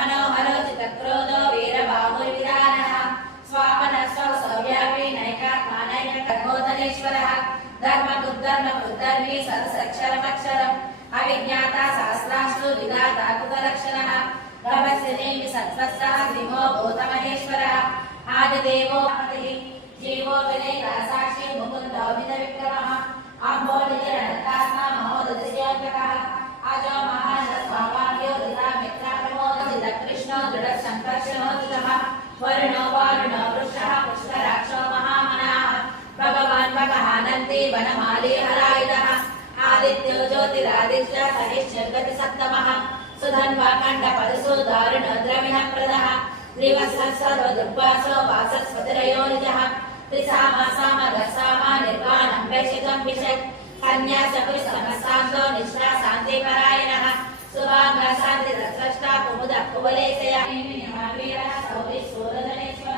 मनोहरो चितक्रोधो वीरबाहुर्विदानः स्वापनस्व सव्यापी नैकात्मानैकगोधनेश्वरः धर्मकृद्धर्मी सदसक्षरमक्षरम् अविज्ञाता सहस्रांशु विधाता कृतलक्षणः गमस्यनेमि सत्त्वस्सः श्रीमो भूतमहेश्वरः आदिदेवो जीवो विनयिता साक्षी मुकुन्दो विक्रमः अम्बोनिधिरणतात्मा महोदधियोऽन्तकः अजो महानस्वाभाव्यो दिता मित्रा प्रमोदित कृष्णो दृढसङ्कर्षणोदितः वरुणो वारुणो वृषः पुष्कराक्षो महामनाः भगवान् भगहानन्दी वनमाली हरायुधः आदित्यो ज्योतिरादित्य सहिष्यगति सप्तमः सुधन्वा कण्ठपरशो दारुणो द्रविणः प्रदः त्रिवत्सरो दुर्वासो वासस्पतिरयोनिजः त्रिसामा सामगसामा निर्वाणं वैशिकं विशत् कन्या चपुरिसमस्तान्तो निष्ठा शान्तिपरायणः शुभाङ्गा शान्तिरस्रष्टा कुमुदः कुवलेशया वीरः सौरिः सूरधनेश्वरः